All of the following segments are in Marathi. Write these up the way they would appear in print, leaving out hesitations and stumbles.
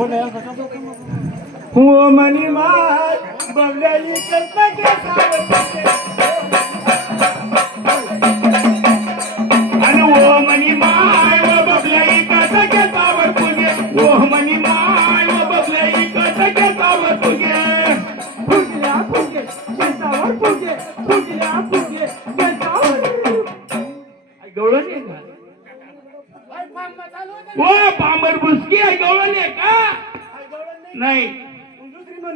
हो मनी माय बबल्याई कल्पके सावरते आणि ओ मनी माय व बबल्याई कल्पके सावरते ओ मनी माय व बबल्याई कल्पके सावरते फुगल्या फुगे केसावर फुगे फुगल्या फुगे केसावर गवळण आहे का ओ पांबर बुसकी आहे गवळण आहे का नाही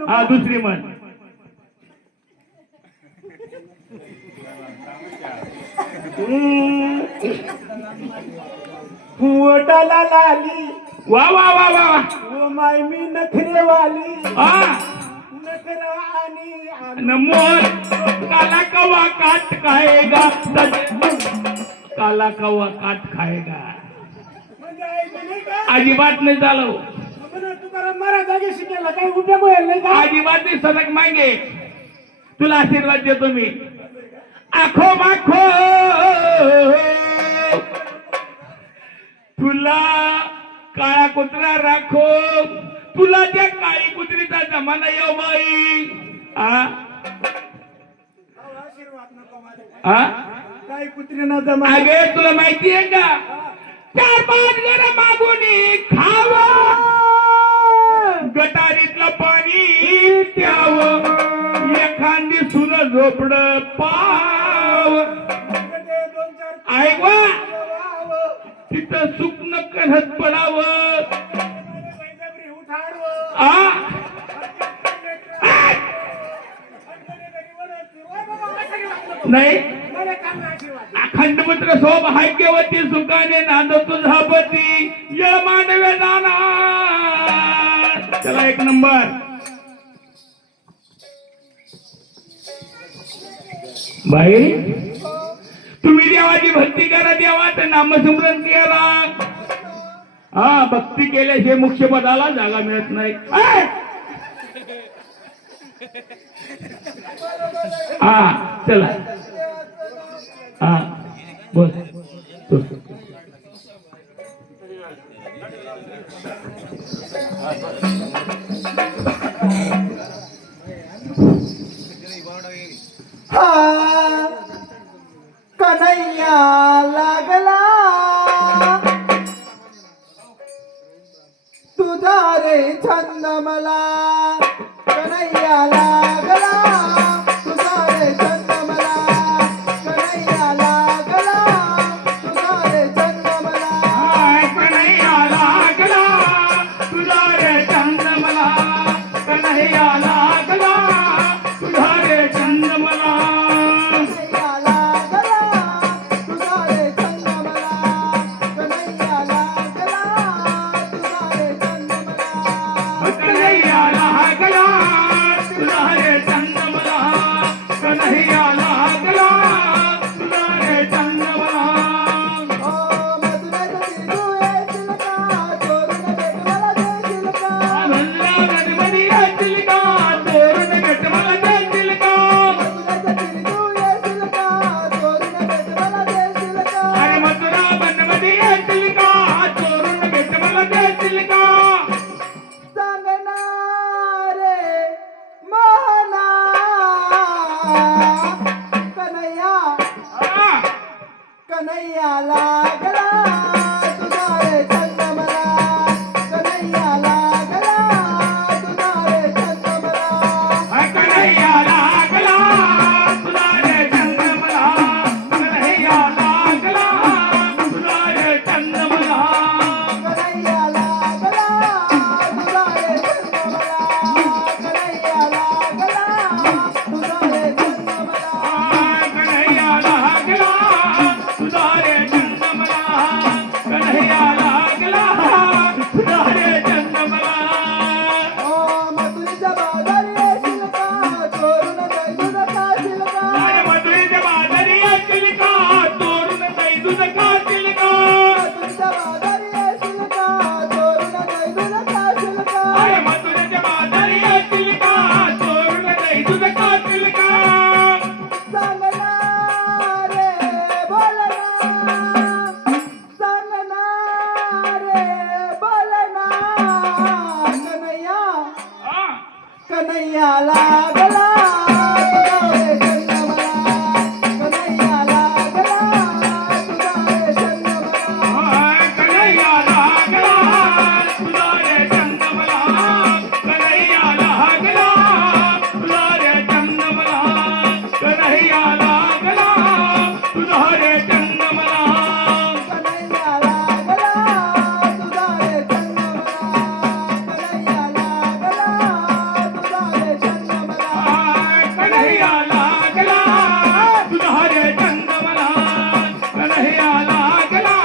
हा दुसरी म्हण ओटाला लाली वा वा वा वा ओ माय मी नखरेवाली नखरा आणि मोर काला कवा काट खाएगा काला कवा काट खाएगा अजिबात नाही झालं तुकाराम महाराज शिकायला काही उपयोग होईल नाही का अजिबात नाही सनक मागे तुला आशीर्वाद देतो मी आखो माखो तुला काळा कुत्रा राखो तुला त्या काळी कुत्रीचा जमाना येऊ बाई काही कुत्रीना जमाना अगे तुला माहिती आहे का 4-5 जण मागून खावा गटारीतलं पाणी प्यावं एखादी सुन झोपड पाव ऐकवा तिथं सुख न करत पडावं नाही अखंडपुत्र सौभाग्यवती सुखाने नांद तुझा पती य मानवे नाना चला एक नंबर भाई तुम्ही देवाची भक्ती करा देवाचं नामस्मरण केला हा भक्ती केल्याशिवाय मुख्य पदाला जागा मिळत नाही हा चला हा बोल कन्हैया लागला तुझा रे छंद मला कन्हैया लागला तुझा रे छंद मला कन्हैया लागला तुझा रे छंद मला कन्हैया लागला तुझा रे छंद मला कन्हैया लागला तुझा रे छंद मला कन्हैया लागला तुझा रे छंद मला कन्हैया लागला तुझा रे जन्मला कन्हैया लागला तुझा रे जन्मला कन्हैया लागला तुझा रे जन्मला कन्हैया लागला तुझा रे जन्मला कन्हैया लागला तुझा रे जन्मला कन्हैया लागला तुझा रे जन्मला कन्हैया लागला तुझा रे जन्मला कन्हैया लागला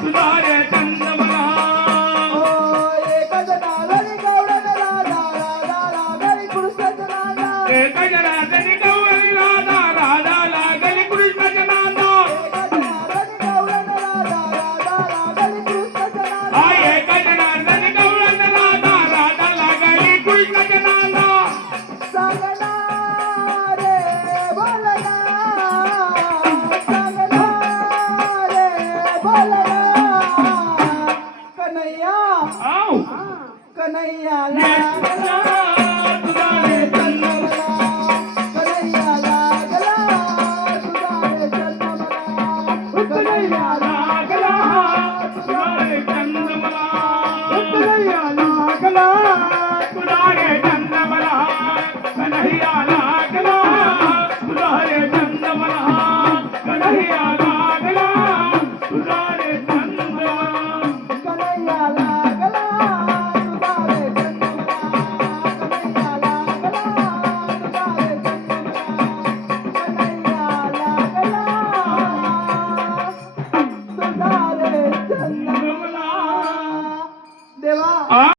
तुझा रे जन्मला ओ एकच नावाने गवळण राधा राधा लागली कृष्णाचं नादा एक जनार्दनी गौरी राधा राधा लागली कृष्णाच्या नादा एकच नावाने गवळण राधा राधा लागली कृष्णाचं नादा एक जनार्दनी गौरी राधा राधा लागली कृष्णाच्या नादा सांगना रे बोलना सांगना रे बोलना कन्हैया आऊ कन्हैया लागला